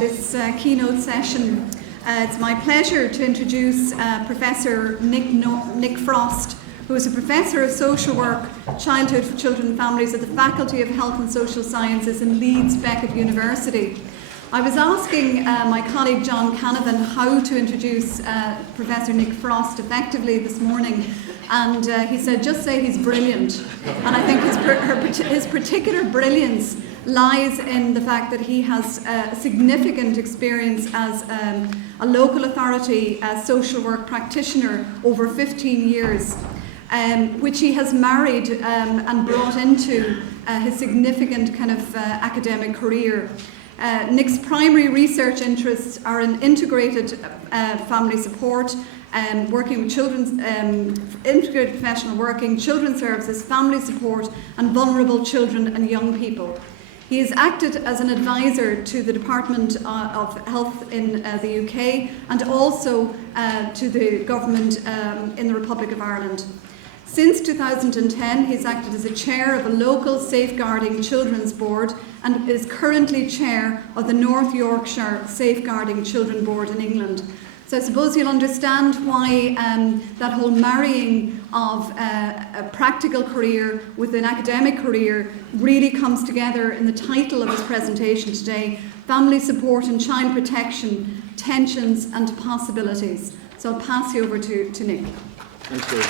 this keynote session. It's my pleasure to introduce Professor Nick Frost, who is a Professor of Social Work, Childhood for Children and Families at the Faculty of Health and Social Sciences in Leeds Beckett University. I was asking my colleague John Canavan how to introduce Professor Nick Frost effectively this morning, and he said, just say he's brilliant. And I think his particular brilliance lies in the fact that he has significant experience as a local authority social work practitioner over 15 years, which he has married and brought into his significant kind of academic career. Nick's primary research interests are in integrated family support, working with children's, integrated professional working, children's services, family support, and vulnerable children and young people. He has acted as an advisor to the Department of Health in the UK and also to the government in the Republic of Ireland. Since 2010, he's acted as a chair of a local safeguarding children's board and is currently chair of the North Yorkshire Safeguarding Children Board in England. So I suppose you'll understand why that whole marrying of a practical career with an academic career really comes together in the title of his presentation today, Family Support and Child Protection, Tensions and Possibilities. So I'll pass you over to Nick. Thank you.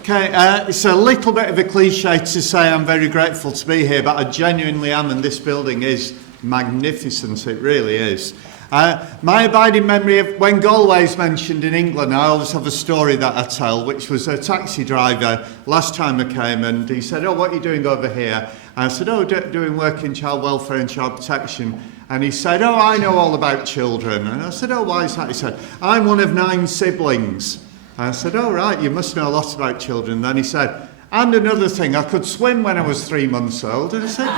Okay, it's a little bit of a cliche to say I'm very grateful to be here, but I genuinely am, and this building is magnificent, it really is. My abiding memory of when Galway's mentioned in England, I always have a story that I tell, which was a taxi driver last time I came, and he said, "Oh, what are you doing over here?" And I said, "Oh, doing work in child welfare and child protection." And he said, "Oh, I know all about children." And I said, "Oh, why is that?" He said, "I'm one of 9 siblings." And I said, "Oh, right, you must know a lot about children." Then he said, "And another thing, I could swim when I was 3 months old." And I said,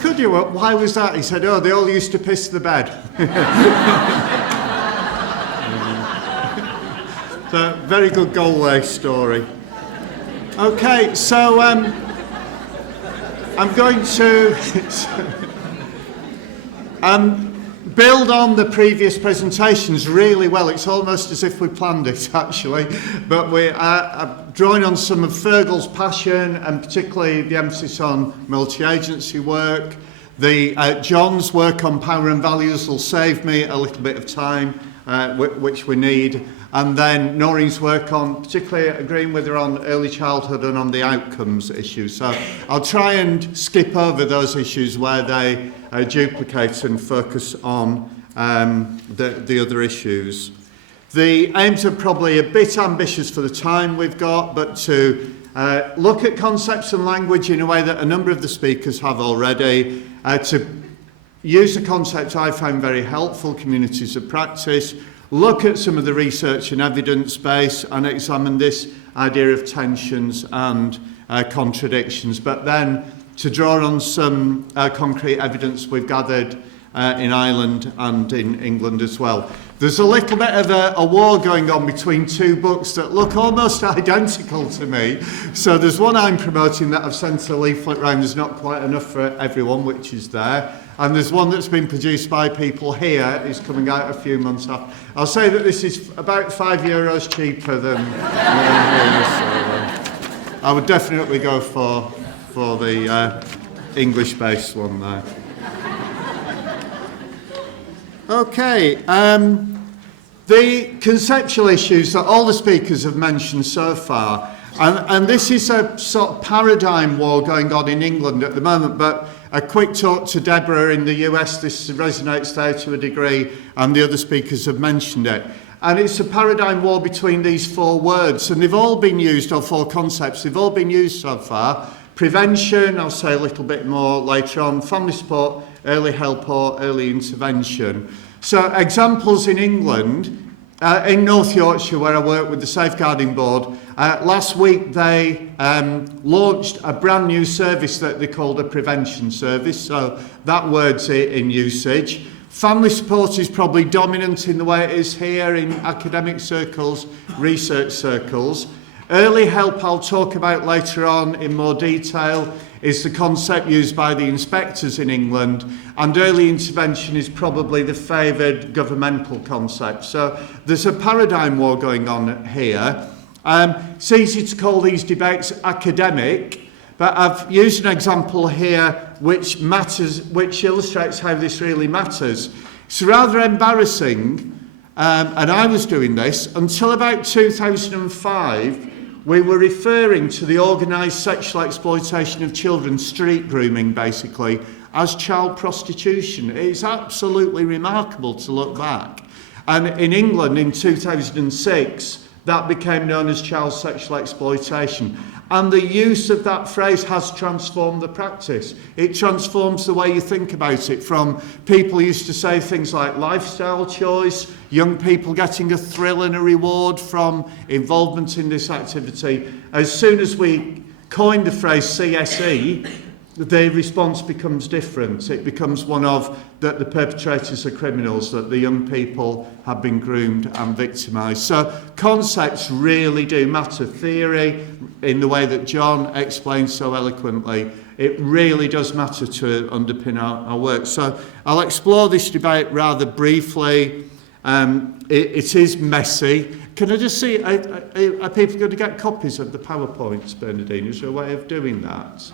"Could you? Why was that?" He said, "Oh, they all used to piss the bed." So, very good Galway story. Okay, so I'm going to build on the previous presentations really well. It's almost as if we planned it, actually. But we are drawing on some of Fergal's passion, and particularly the emphasis on multi-agency work. John's work on power and values will save me a little bit of time, which we need. And then Noreen's work on, particularly agreeing with her on early childhood and on the outcomes issue. So I'll try and skip over those issues where they duplicate and focus on the other issues. The aims are probably a bit ambitious for the time we've got, but to look at concepts and language in a way that a number of the speakers have already, to use the concepts I found very helpful, communities of practice, look at some of the research and evidence base and examine this idea of tensions and contradictions, but then to draw on some concrete evidence we've gathered in Ireland and in England as well. There's a little bit of a war going on between 2 books that look almost identical to me. So there's one I'm promoting that I've sent a leaflet round. There's not quite enough for everyone, which is there. And there's one that's been produced by people here. It's coming out a few months after. I'll say that this is about €5 cheaper than here. So, I would definitely go for the English-based one there. Okay, the conceptual issues that all the speakers have mentioned so far, and this is a sort of paradigm war going on in England at the moment, but a quick talk to Deborah in the US, this resonates there to a degree, and the other speakers have mentioned it. And it's a paradigm war between these 4 words, and they've all been used, or 4 concepts, they've all been used so far. Prevention, I'll say a little bit more later on, family support, early help or early intervention. So examples in England, in North Yorkshire where I work with the Safeguarding Board, last week they launched a brand new service that they called a prevention service, so that word's in usage. Family support is probably dominant in the way it is here in academic circles, research circles. Early help I'll talk about later on in more detail. is the concept used by the inspectors in England, and early intervention is probably the favoured governmental concept. So there's a paradigm war going on here. It's easy to call these debates academic, but I've used an example here which illustrates how this really matters. It's rather embarrassing, and I was doing this, until about 2005, we were referring to the organised sexual exploitation of children, street grooming basically, as child prostitution. It's absolutely remarkable to look back. And in England in 2006, that became known as child sexual exploitation. And the use of that phrase has transformed the practice. It transforms the way you think about it, from people used to say things like lifestyle choice, young people getting a thrill and a reward from involvement in this activity. As soon as we coined the phrase CSE, the response becomes different. It becomes one of that the perpetrators are criminals, that the young people have been groomed and victimised. So concepts really do matter. Theory, in the way that John explained so eloquently, it really does matter to underpin our work. So I'll explore this debate rather briefly. It is messy. Can I just see, are people going to get copies of the PowerPoints, Bernadine? Is there a way of doing that?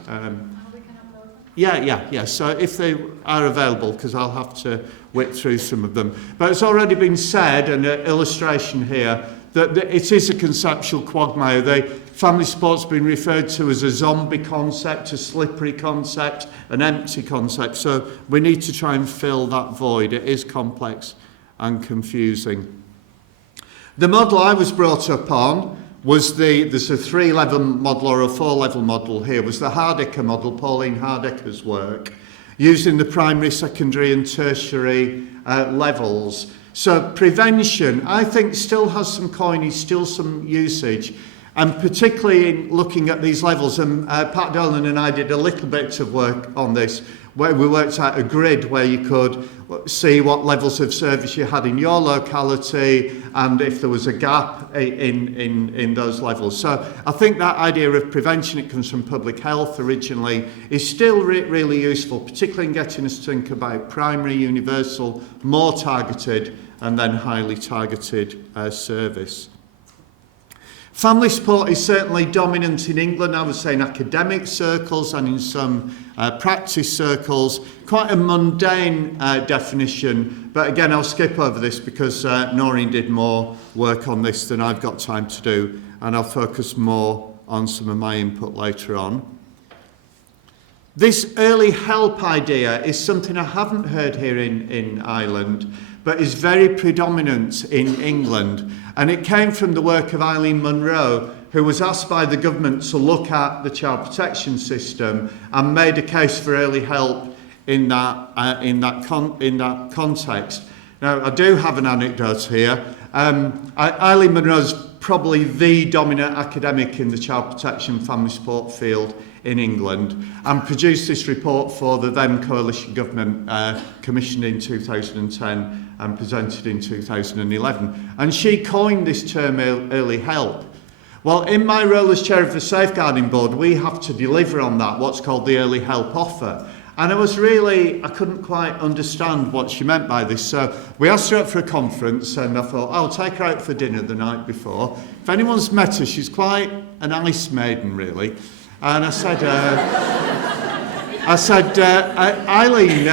Yeah. So if they are available, because I'll have to whip through some of them. But it's already been said, an illustration here, that it is a conceptual quagmire. The family support's been referred to as a zombie concept, a slippery concept, an empty concept. So we need to try and fill that void. It is complex and confusing. The model I was brought up on was there's a 3-level model or a 4-level model here, was the Hardaker model, Pauline Hardaker's work, using the primary, secondary and tertiary levels. So prevention, I think, still has some coinage, still some usage, and particularly in looking at these levels. And Pat Dolan and I did a little bit of work on this, where we worked out a grid where you could see what levels of service you had in your locality and if there was a gap in those levels. So I think that idea of prevention, it comes from public health originally, is still really useful, particularly in getting us to think about primary, universal, more targeted and then highly targeted service. Family support is certainly dominant in England, I would say in academic circles and in some practice circles. Quite a mundane definition, but again I'll skip over this because Noreen did more work on this than I've got time to do, and I'll focus more on some of my input later on. This early help idea is something I haven't heard here in Ireland, but is very predominant in England. And it came from the work of Eileen Munro, who was asked by the government to look at the child protection system and made a case for early help in that context. Now, I do have an anecdote here. Eileen Munro is probably the dominant academic in the child protection family support field in England, and produced this report for the then coalition government, commissioned in 2010 and presented in 2011. And she coined this term early help. Well, in my role as chair of the safeguarding board, we have to deliver on that, what's called the early help offer. And I couldn't quite understand what she meant by this. So we asked her out for a conference, and I thought, I'll take her out for dinner the night before. If anyone's met her, she's quite an ice maiden, really. And I said, Eileen,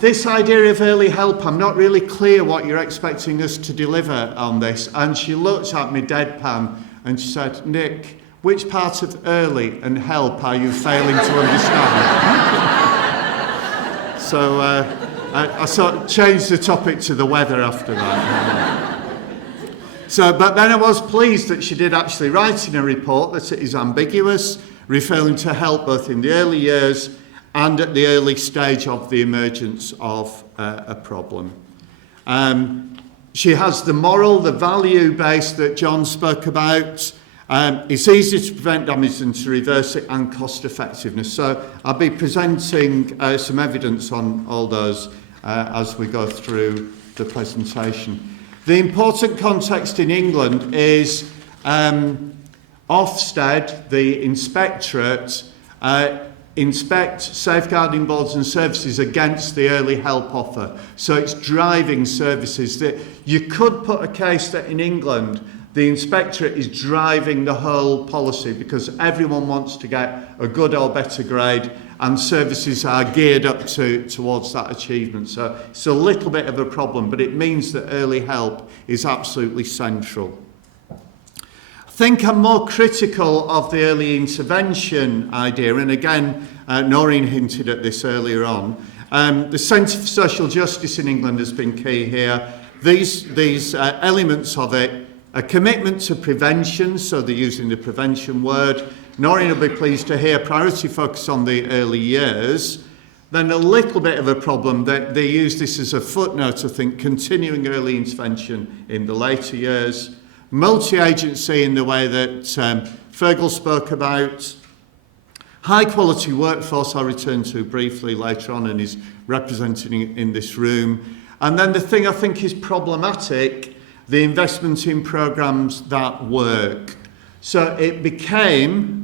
this idea of early help, I'm not really clear what you're expecting us to deliver on this. And she looked at me deadpan and she said, Nick, which part of early and help are you failing to understand? So I sort of changed the topic to the weather after that. But then I was pleased that she did actually write in a report that it is ambiguous, referring to help both in the early years and at the early stage of the emergence of a problem. She has the moral, the value base that John spoke about. It's easy to prevent damage and to reverse it, and cost effectiveness. So I'll be presenting some evidence on all those as we go through the presentation. The important context in England is Ofsted, the inspectorate, inspect safeguarding boards and services against the early help offer. So it's driving services. That you could put a case that in England the inspectorate is driving the whole policy because everyone wants to get a good or better grade, and services are geared up towards that achievement. So it's a little bit of a problem, but it means that early help is absolutely central. I think I'm more critical of the early intervention idea, and again, Noreen hinted at this earlier on. The Centre for Social Justice in England has been key here. These elements of it, a commitment to prevention, so they're using the prevention word. Noreen will be pleased to hear priority focus on the early years. Then a little bit of a problem that they use this as a footnote, I think, continuing early intervention in the later years. Multi-agency in the way that Fergal spoke about. High quality workforce I'll return to briefly later on and is represented in this room. And then the thing I think is problematic, the investment in programmes that work. So it became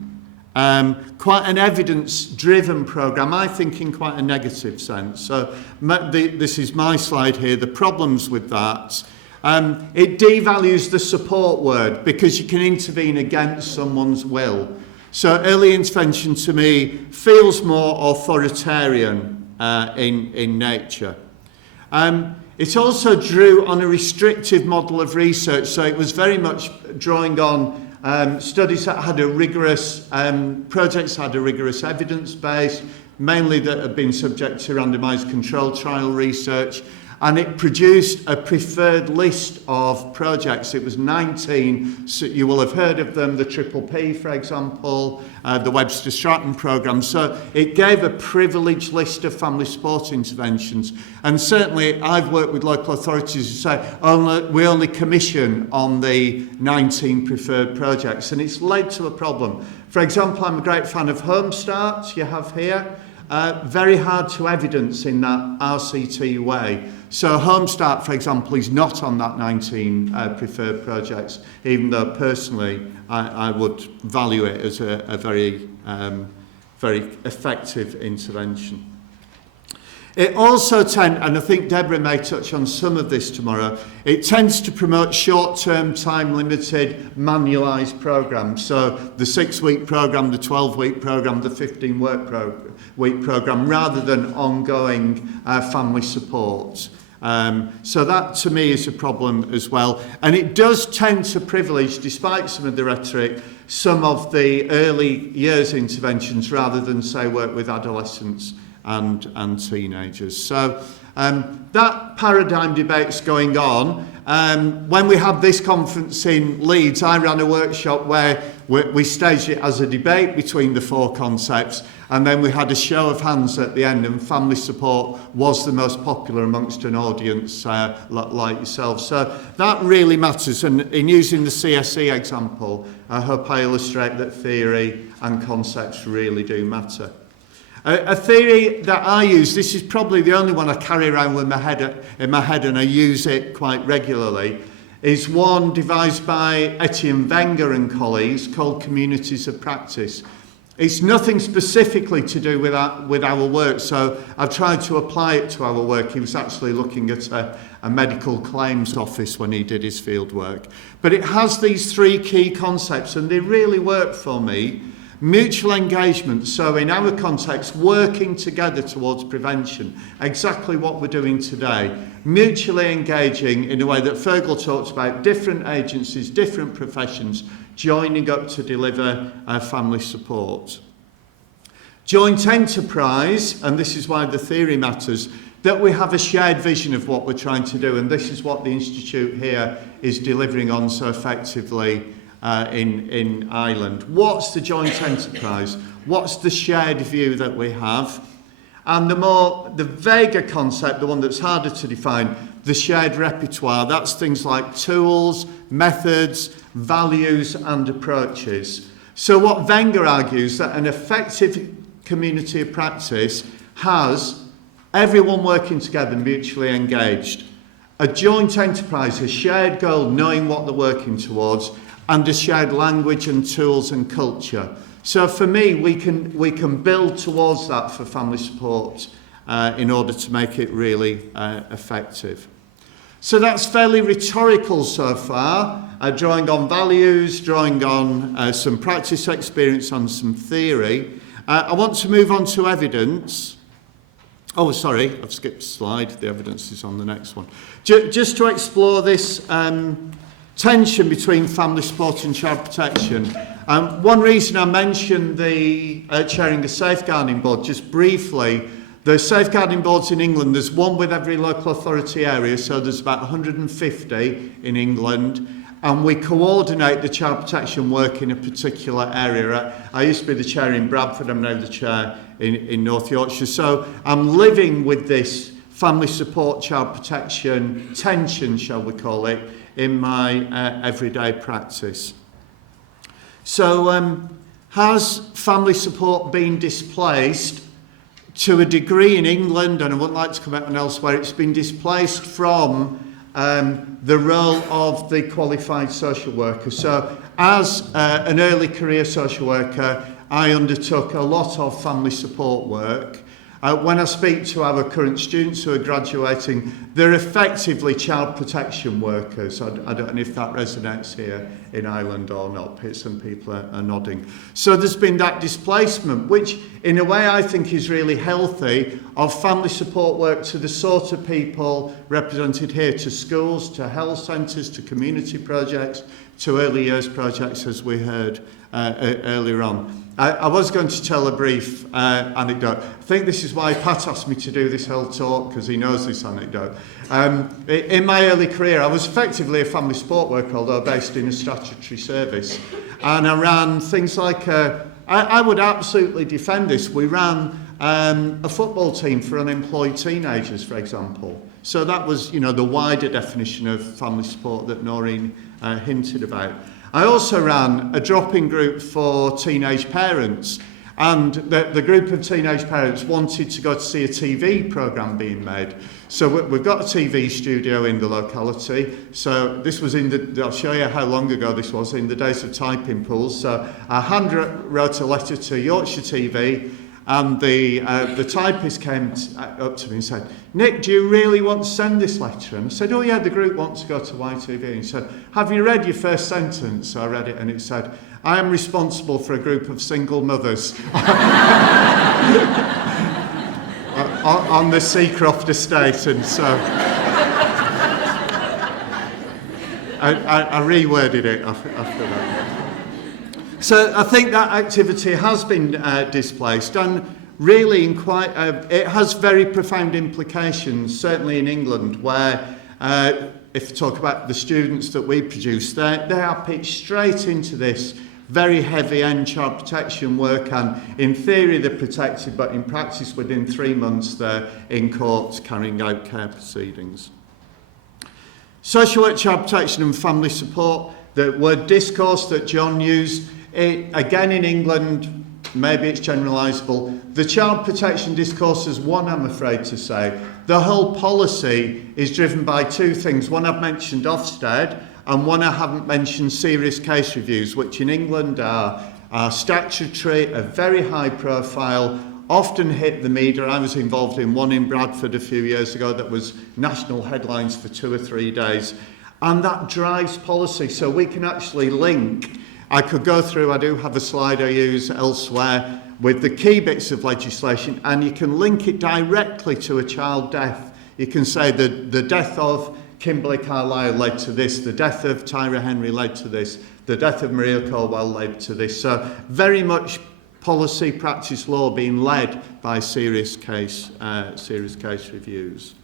quite an evidence-driven programme, I think in quite a negative sense. So this is my slide here, the problems with that. It devalues the support word because you can intervene against someone's will. So early intervention to me feels more authoritarian in nature. It also drew on a restrictive model of research, so it was very much drawing on studies that had a rigorous, projects that had a rigorous evidence base, mainly that have been subject to randomised control trial research, and it produced a preferred list of projects. It was 19, so you will have heard of them, the Triple P, for example, the Webster Stratton programme. So it gave a privileged list of family support interventions. And certainly I've worked with local authorities who say, we only commission on the 19 preferred projects, and it's led to a problem. For example, I'm a great fan of Home Start, you have here. Very hard to evidence in that RCT way. So Home Start, for example, is not on that 19 preferred projects, even though personally I would value it as a very, very effective intervention. It also tends, and I think Deborah may touch on some of this tomorrow, it tends to promote short-term, time-limited, manualised programmes. So the 6-week programme, the 12-week programme, the 15-week programme, rather than ongoing family support. So that, to me, is a problem as well. And it does tend to privilege, despite some of the rhetoric, some of the early years interventions, rather than, say, work with adolescents and teenagers. So that paradigm debate's going on. When we had this conference in Leeds, I ran a workshop where we staged it as a debate between the 4 concepts, and then we had a show of hands at the end, and family support was the most popular amongst an audience like yourself. So that really matters, and in using the CSE example, I hope I illustrate that theory and concepts really do matter. A theory that I use, this is probably the only one I carry around in my head and I use it quite regularly, is one devised by Etienne Wenger and colleagues called Communities of Practice. It's nothing specifically to do with our work, so I've tried to apply it to our work. He was actually looking at a medical claims office when he did his field work. But it has these 3 key concepts, and they really work for me. Mutual engagement, so in our context, working together towards prevention, exactly what we're doing today. Mutually engaging in a way that Fergal talks about, different agencies, different professions, joining up to deliver family support. Joint enterprise, and this is why the theory matters, that we have a shared vision of what we're trying to do, and this is what the Institute here is delivering on so effectively in Ireland. What's the joint enterprise? What's the shared view that we have? And the vaguer concept, the one that's harder to define, the shared repertoire, that's things like tools, methods, values and approaches. So what Wenger argues, that an effective community of practice has everyone working together, mutually engaged. A joint enterprise, a shared goal, knowing what they're working towards, and a shared language and tools and culture. So for me, we can build towards that for family support in order to make it really effective. So that's fairly rhetorical so far, drawing on values, drawing on some practice experience and some theory. I want to move on to evidence. Oh, sorry, I've skipped a slide. The evidence is on the next one. Just to explore this tension between family support and child protection. One reason I mentioned the chairing a safeguarding board, just briefly, the safeguarding boards in England, there's one with every local authority area, so there's about 150 in England, and we coordinate the child protection work in a particular area. I used to be the chair in Bradford, I'm now the chair in North Yorkshire, so I'm living with this family support, child protection tension, shall we call it, in my everyday practice. So has family support been displaced? To a degree in England, and I wouldn't like to comment on elsewhere, it's been displaced from the role of the qualified social worker. So as an early career social worker, I undertook a lot of family support work. When I speak to our current students who are graduating, they're effectively child protection workers. I don't know if that resonates here in Ireland or not. Some people are nodding. So there's been that displacement, which in a way I think is really healthy, of family support work to the sort of people represented here, to schools, to health centres, to community projects, to early years projects, as we heard earlier on. I was going to tell a brief anecdote. I think this is why Pat asked me to do this whole talk, because he knows this anecdote. In my early career, I was effectively a family support worker, although based in a statutory service. And I ran things like, I would absolutely defend this. We ran a football team for unemployed teenagers, for example. So that was, the wider definition of family support that Noreen hinted about. I also ran a drop-in group for teenage parents, and the group of teenage parents wanted to go to see a TV programme being made. So we've got a TV studio in the locality. So this was I'll show you how long ago this was, in the days of typing pools. So I wrote a letter to Yorkshire TV, and the typist came up to me and said, "Nick, do you really want to send this letter?" And I said, "Oh yeah, the group wants to go to YTV." And he said, "Have you read your first sentence?" So I read it, and it said, "I am responsible for a group of single mothers on the Seacroft estate." And so I reworded it after that. So I think that activity has been displaced, and really it has very profound implications, certainly in England, where if you talk about the students that we produce, they are pitched straight into this very heavy-end child protection work, and in theory they're protected, but in practice within 3 months they're in court carrying out care proceedings. Social work, child protection and family support, the word discourse that John used, again in England, maybe it's generalisable. The child protection discourse is one, I'm afraid to say. The whole policy is driven by two things. One I've mentioned, Ofsted, and one I haven't mentioned, serious case reviews, which in England are statutory, are very high profile, often hit the media. I was involved in one in Bradford a few years ago that was national headlines for 2 or 3 days. And that drives policy. So we can actually link. I could go through, I do have a slide I use elsewhere with the key bits of legislation, and you can link it directly to a child death. You can say that the death of Kimberly Carlisle led to this, the death of Tyra Henry led to this, the death of Maria Colwell led to this. So very much policy, practice, law being led by serious case reviews.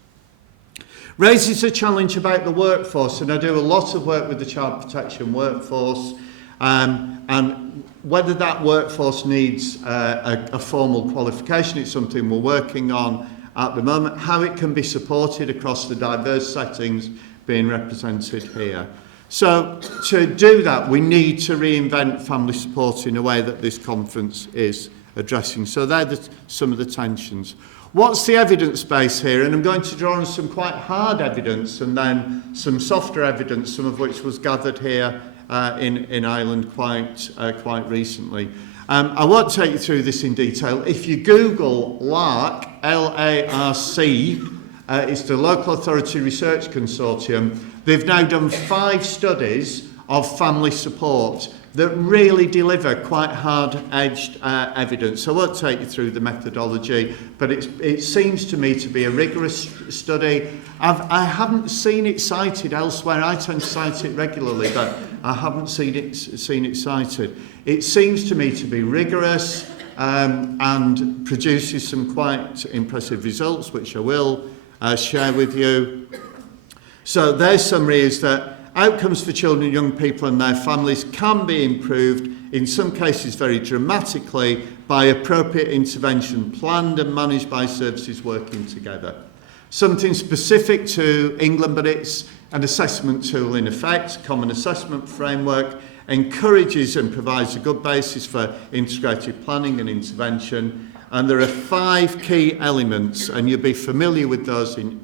Raises a challenge about the workforce, and I do a lot of work with the child protection workforce, and whether that workforce needs a formal qualification, it's something we're working on at the moment, how it can be supported across the diverse settings being represented here. So to do that, we need to reinvent family support in a way that this conference is addressing. So they're some of the tensions. What's the evidence base here? And I'm going to draw on some quite hard evidence and then some softer evidence, some of which was gathered here in Ireland quite recently. I won't take you through this in detail. If you Google LARC, L-A-R-C, it's the Local Authority Research Consortium, they've now done 5 studies of family support that really deliver quite hard-edged evidence. I won't take you through the methodology, but it seems to me to be a rigorous study. I haven't seen it cited elsewhere. I tend to cite it regularly, but I haven't seen it cited. It seems to me to be rigorous and produces some quite impressive results, which I will share with you. So their summary is that outcomes for children and young people and their families can be improved, in some cases very dramatically, by appropriate intervention planned and managed by services working together. Something specific to England, but it's an assessment tool in effect. Common assessment framework encourages and provides a good basis for integrated planning and intervention. And there are 5 key elements, and you'll be familiar with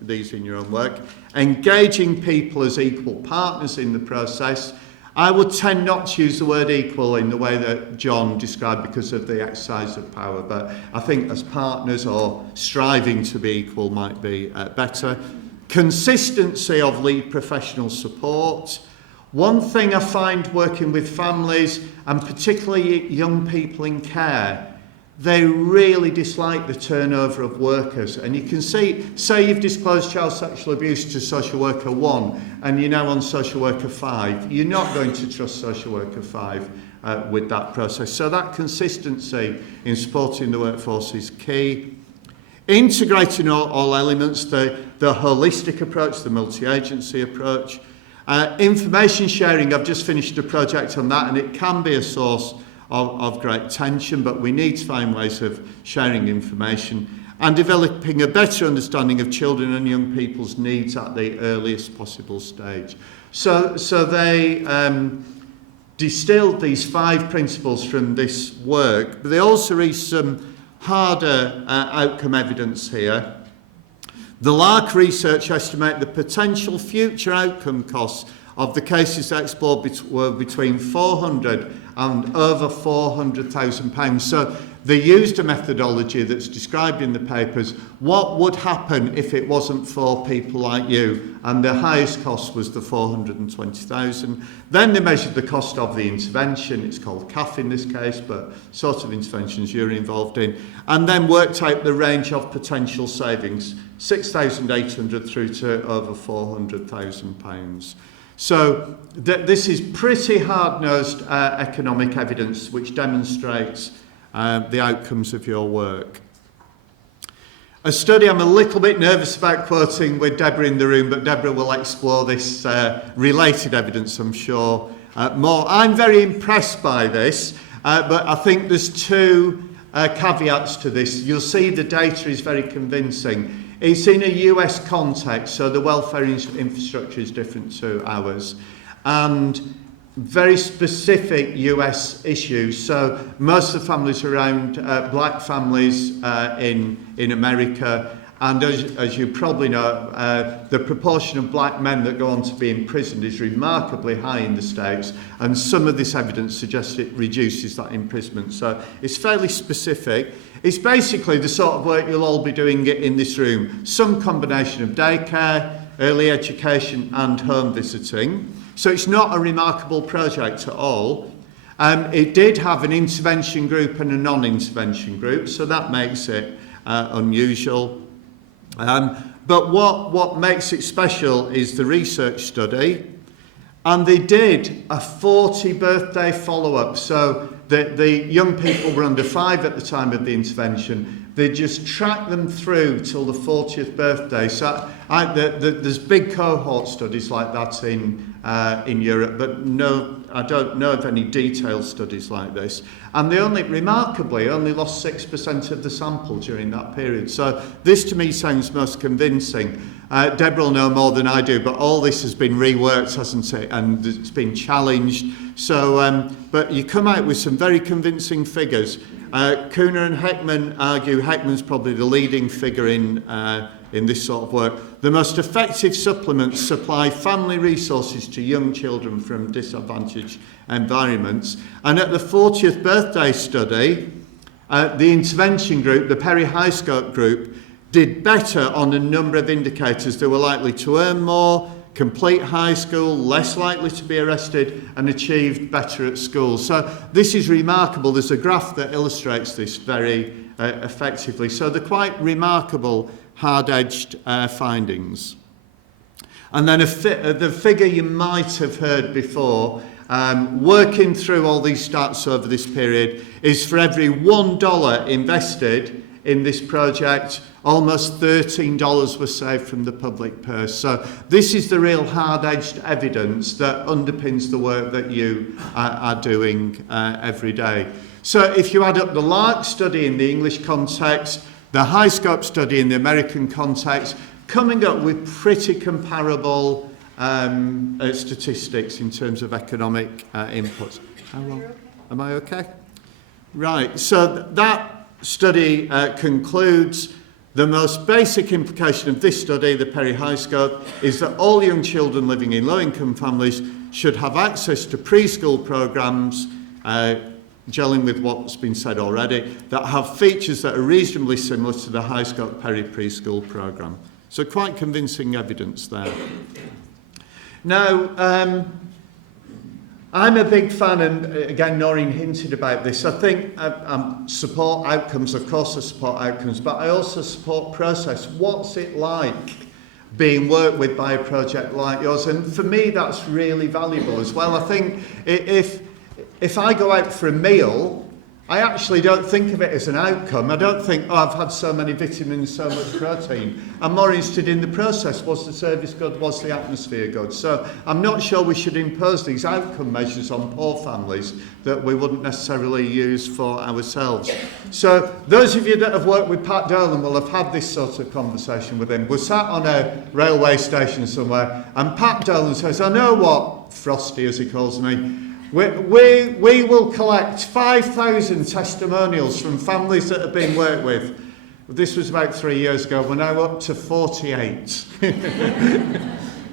these in your own work. Engaging people as equal partners in the process. I would tend not to use the word equal in the way that John described because of the exercise of power, but I think as partners or striving to be equal might be better. Consistency of lead professional support. One thing I find working with families, and particularly young people in care, they really dislike the turnover of workers. And you can see, say you've disclosed child sexual abuse to social worker 1 and you're now on social worker 5, you're not going to trust social worker 5 with that process. So that consistency in supporting the workforce is key. Integrating all elements, the holistic approach, the multi-agency approach. Information sharing, I've just finished a project on that, and it can be a source of great tension, but we need to find ways of sharing information and developing a better understanding of children and young people's needs at the earliest possible stage. So they distilled these 5 principles from this work, but they also reached some harder outcome evidence here. The LARC research estimate the potential future outcome costs of the cases they explored were between 400 and over £400,000. So they used a methodology that's described in the papers. What would happen if it wasn't for people like you? And the highest cost was the 420,000. Then they measured the cost of the intervention. It's called CAF in this case, but sort of interventions you're involved in. And then worked out the range of potential savings, 6,800 through to over £400,000. So this is pretty hard-nosed economic evidence which demonstrates the outcomes of your work. A study I'm a little bit nervous about quoting with Deborah in the room, but Deborah will explore this related evidence, I'm sure, more. I'm very impressed by this, but I think there's 2 caveats to this. You'll see the data is very convincing. It's in a US context, so the welfare infrastructure is different to ours, and very specific US issues. So most of the families around black families in America, and as you probably know, the proportion of black men that go on to be imprisoned is remarkably high in the States, and some of this evidence suggests it reduces that imprisonment. So it's fairly specific. It's basically the sort of work you'll all be doing in this room. Some combination of daycare, early education and home visiting. So it's not a remarkable project at all. It did have an intervention group and a non-intervention group, so that makes it unusual. But what makes it special is the research study. And they did a 40 birthday follow-up. So the young people were under 5 at the time of the intervention. They just tracked them through till the 40th birthday. So there's big cohort studies like that in Europe, but no, I don't know of any detailed studies like this. And they remarkably only lost 6% of the sample during that period. So this to me sounds most convincing. Deborah will know more than I do, but all this has been reworked, hasn't it? And it's been challenged. So, but you come out with some very convincing figures. Kuhner and Heckman argue, Heckman's probably the leading figure in this sort of work, the most effective supplements supply family resources to young children from disadvantaged environments. And at the 40th birthday study, the intervention group, the peri-high-scope group, did better on a number of indicators. They were likely to earn more, complete high school, less likely to be arrested, and achieved better at school. So this is remarkable. There's a graph that illustrates this very effectively. So they're quite remarkable, hard-edged findings. And then the figure you might have heard before, working through all these stats over this period, is for every $1 invested in this project, almost $13 was saved from the public purse. So this is the real hard-edged evidence that underpins the work that you are doing every day. So if you add up the Lark study in the English context, the High-Scope study in the American context, coming up with pretty comparable statistics in terms of economic inputs. How long? Am I okay? Right, so that study concludes the most basic implication of this study, the peri-high-scope, is that all young children living in low-income families should have access to preschool programmes, gelling with what's been said already, that have features that are reasonably similar to the high-scope peri-preschool programme. So quite convincing evidence there. Now, I'm a big fan, and again, Noreen hinted about this. I think I support outcomes, of course I support outcomes, but I also support process. What's it like being worked with by a project like yours? And for me, that's really valuable as well. I think if I go out for a meal, I actually don't think of it as an outcome. I don't think, oh, I've had so many vitamins, so much protein. I'm more interested in the process. Was the service good? Was the atmosphere good? So I'm not sure we should impose these outcome measures on poor families that we wouldn't necessarily use for ourselves. So those of you that have worked with Pat Dolan will have had this sort of conversation with him. We're sat on a railway station somewhere, and Pat Dolan says, I know what, Frosty as he calls me, we will collect 5,000 testimonials from families that have been worked with. This was about 3 years ago. We're now up to 48.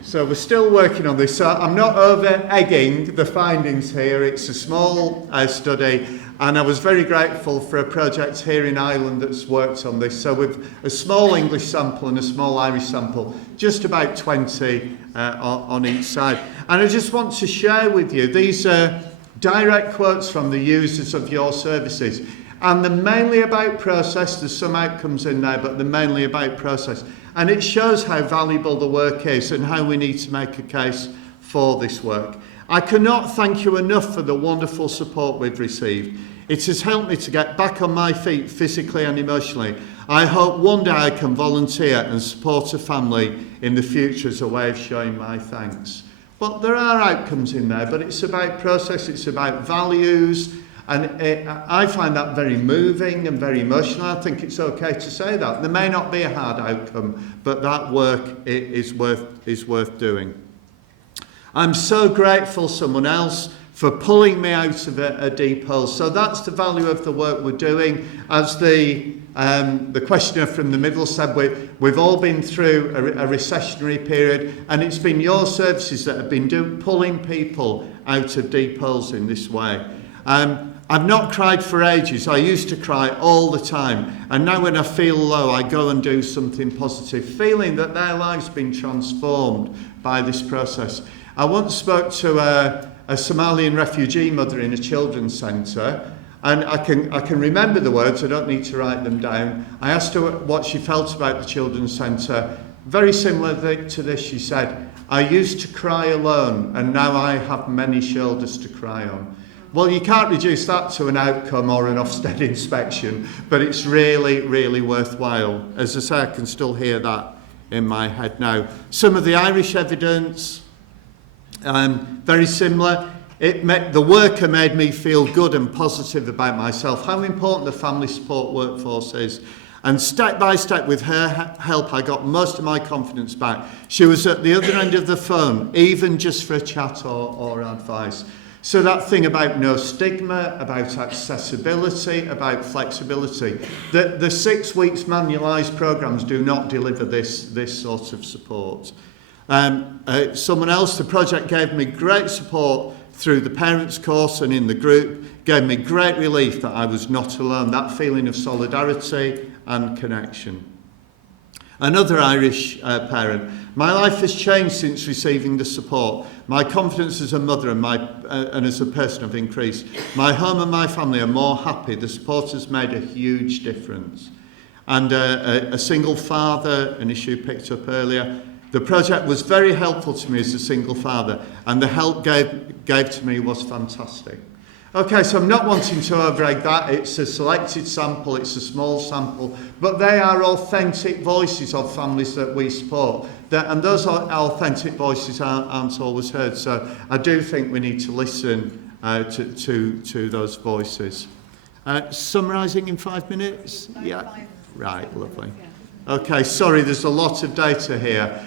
So we're still working on this. So I'm not over-egging the findings here. It's a small study, and I was very grateful for a project here in Ireland that's worked on this. So with a small English sample and a small Irish sample, just about 20 on each side. And I just want to share with you, these are direct quotes from the users of your services. And they're mainly about process. There's some outcomes in there, but they're mainly about process. And it shows how valuable the work is and how we need to make a case for this work. I cannot thank you enough for the wonderful support we've received. It has helped me to get back on my feet physically and emotionally. I hope one day I can volunteer and support a family in the future as a way of showing my thanks. But there are outcomes in there, but it's about process, it's about values, and I find that very moving and very emotional. I think it's okay to say that. There may not be a hard outcome, but that work is worth doing. I'm so grateful someone else for pulling me out of a deep hole. So that's the value of the work we're doing. As the questioner from the middle said, we've all been through a recessionary period, and it's been your services that have been pulling people out of deep holes in this way. I've not cried for ages. I used to cry all the time, and now when I feel low, I go and do something positive, feeling that their lives have been transformed by this process. I once spoke to a Somalian refugee mother in a children's centre, and I can remember the words, I don't need to write them down. I asked her what she felt about the children's centre. Very similar to this, she said, I used to cry alone, and now I have many shoulders to cry on. Well, you can't reduce that to an outcome or an Ofsted inspection, but it's really, really worthwhile. As I say, I can still hear that in my head now. Some of the Irish evidence, very similar. The worker made me feel good and positive about myself, how important the family support workforce is. And step by step, with her help, I got most of my confidence back. She was at the other end of the phone, even just for a chat or advice. So that thing about no stigma, about accessibility, about flexibility, the 6 weeks manualised programmes do not deliver this sort of support. Someone else, the project gave me great support through the parents course and in the group, gave me great relief that I was not alone, that feeling of solidarity and connection. Another Irish parent. My life has changed since receiving the support. My confidence as a mother and as a person have increased. My home and my family are more happy. The support has made a huge difference. And a single father, an issue picked up earlier. The project was very helpful to me as a single father, and the help gave to me was fantastic. Okay, so I'm not wanting to overegg that. It's a selected sample, it's a small sample, but they are authentic voices of families that we support. And those authentic voices aren't always heard. So I do think we need to listen to those voices. Summarising in 5 minutes? Yeah. Right, lovely. Okay, sorry, there's a lot of data here.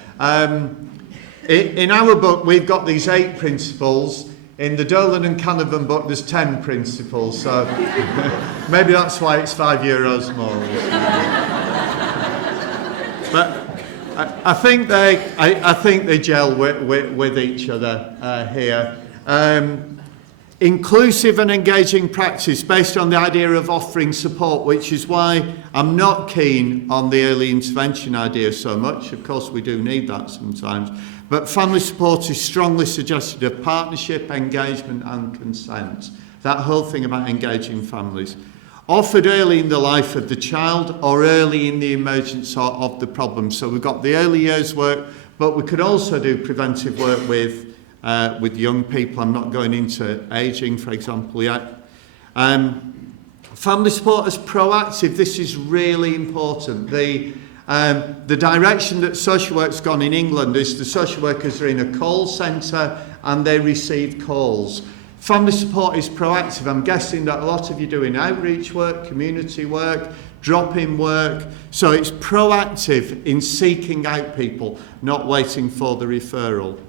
In our book, we've got these 8 principles. In the Dolan and Canavan book, there's 10 principles, so maybe that's why it's €5 more. But I think they gel with each other here. Inclusive and engaging practice based on the idea of offering support, which is why I'm not keen on the early intervention idea so much. Of course, we do need that sometimes. But family support is strongly suggested of partnership, engagement and consent. That whole thing about engaging families. Offered early in the life of the child or early in the emergence of the problem. So we've got the early years work, but we could also do preventive work with young people. I'm not going into ageing, for example, yet. Family support as proactive. This is really important. The direction that social work's gone in England is the social workers are in a call centre and they receive calls. Family support is proactive. I'm guessing that a lot of you are doing outreach work, community work, drop-in work. So it's proactive in seeking out people, not waiting for the referral.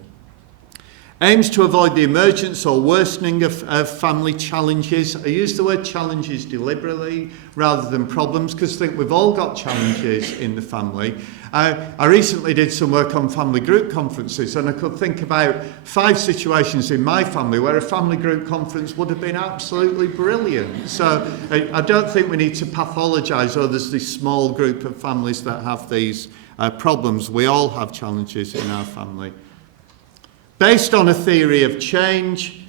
Aims to avoid the emergence or worsening of family challenges. I use the word challenges deliberately rather than problems because I think we've all got challenges in the family. I recently did some work on family group conferences and I could think about 5 situations in my family where a family group conference would have been absolutely brilliant. So I don't think we need to pathologise, there's this small group of families that have these problems. We all have challenges in our family. Based on a theory of change,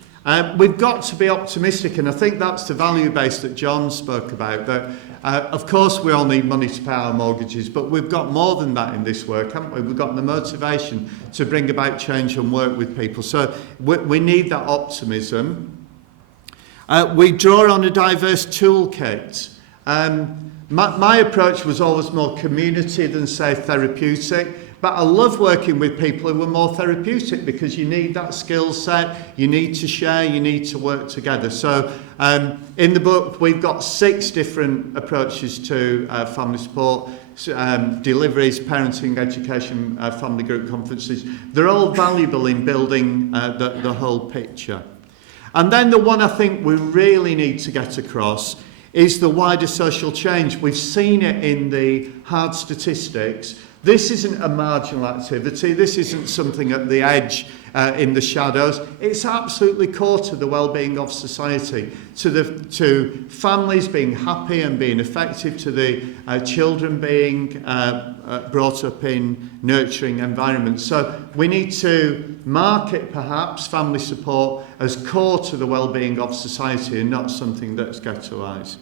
we've got to be optimistic, and I think that's the value base that John spoke about, that of course we all need money to pay our mortgages, but we've got more than that in this work, haven't we? We've got the motivation to bring about change and work with people. So we need that optimism. We draw on a diverse toolkit. My approach was always more community than, say, therapeutic. But I love working with people who are more therapeutic because you need that skill set, you need to share, you need to work together. So in the book, we've got 6 different approaches to family support, deliveries, parenting, education, family group conferences. They're all valuable in building the whole picture. And then the one I think we really need to get across is the wider social change. We've seen it in the hard statistics. This isn't a marginal activity. This isn't something at the edge in the shadows. It's absolutely core to the well-being of society, to families being happy and being effective, to the children being brought up in nurturing environments. So we need to market perhaps family support as core to the well-being of society and not something that's ghettoised.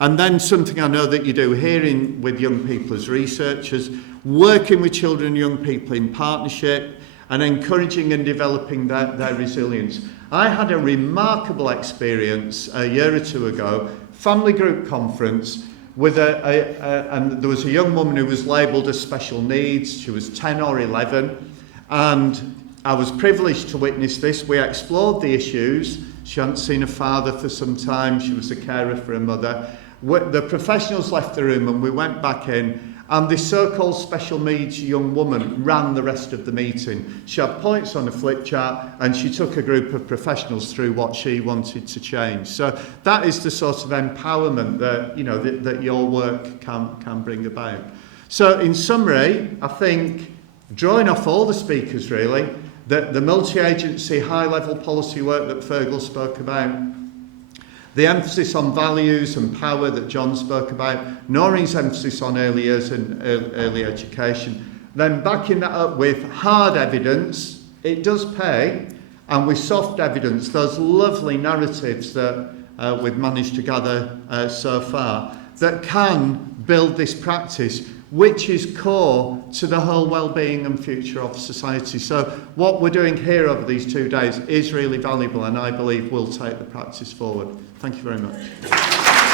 And then something I know that you do here with young people as researchers, working with children and young people in partnership and encouraging and developing their resilience. I had a remarkable experience a year or 2 ago, family group conference, with and there was a young woman who was labelled as special needs. She was 10 or 11, and I was privileged to witness this. We explored the issues. She hadn't seen a father for some time. She was a carer for her mother. The professionals left the room and we went back in, And this so-called special needs young woman ran the rest of the meeting. She had points on a flip chart and she took a group of professionals through what she wanted to change. So that is the sort of empowerment that, that your work can bring about. So in summary, I think, drawing off all the speakers really, that the multi-agency high-level policy work that Fergal spoke about, the emphasis on values and power that John spoke about, Noreen's emphasis on early years and early education, then backing that up with hard evidence, it does pay, and with soft evidence, those lovely narratives that we've managed to gather so far, that can build this practice, which is core to the whole well-being and future of society. So what we're doing here over these 2 days is really valuable, and I believe will take the practice forward. Thank you very much.